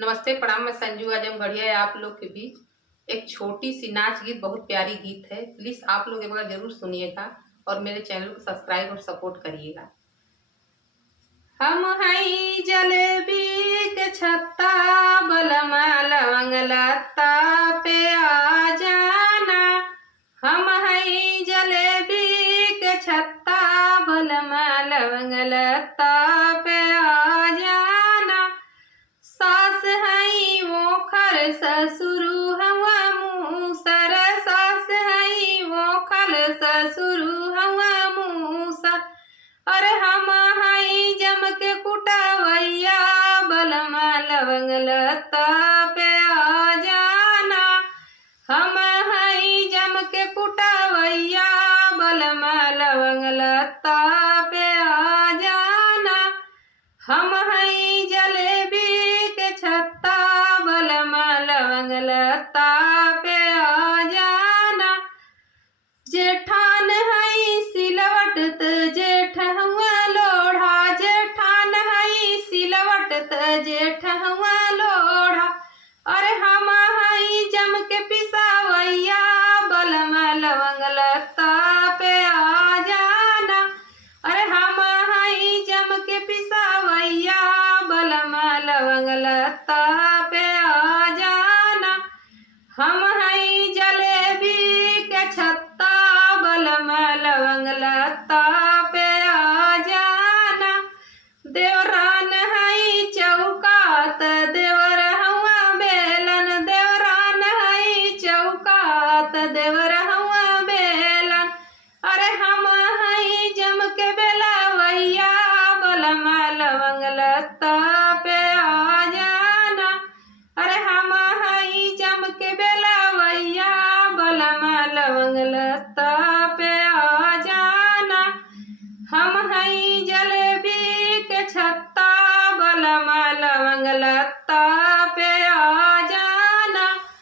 नमस्ते प्रणाम। मैं संजू आजमगढ़िया है आप लोग के बीच एक छोटी सी नाच गीत, बहुत प्यारी गीत है। प्लीज आप लोग एक बार जरूर सुनिएगा और मेरे चैनल को सब्सक्राइब और सपोर्ट करिएगा। हम हई जलेबी के छत्ता, बलमा लवंग लत्ता पे आ जाना। हम हई जलेबी के छत्ता, बलमा लवंग लत्ता पे आ जाना। सास हई वो खर ससुरु हवा मूसर, सास हई वो खल ससुरु हवा मूसर। अरे हम हई जम के कुटवैया, बलमा लवंग लत्ता पे आ जाना। हम हई जम के कुटवैया, बलमा लवंग लत्ता पे आ जाना। हम हई जलेबी के छत्ता, बलमा लवंग लत्ता पे आ जाना। जेठान हई सिलवट त जेठ हुआ लोढ़ा, जेठान हई सिलवट त जेठ हुआ लोढ़ा। अरे हम हई जम के पिसावैया, बलमा लवंग लत्ता पे आ जाना। अरे हम हई जम के पिसावैया, बलमा लवंग लत्ता पे आ जाना। हम हई जलेबी के छत्ता, बलमा लवंग लत्ता पे आ जाना। देवरान हई चौकात, देवर हुआ बेलन, देवरान हई चौकात, देवर हुआ बेलन। अरे हम हई जम के बेलवैया, बलमा लवंग लत्ता पे आ जाना। अरे हम हई जम के बेलवैया, बलमा लवंग लत्ता पे आ जाना। हम हई जलेबी के छत्ता, बलमा लवंग लत्ता पे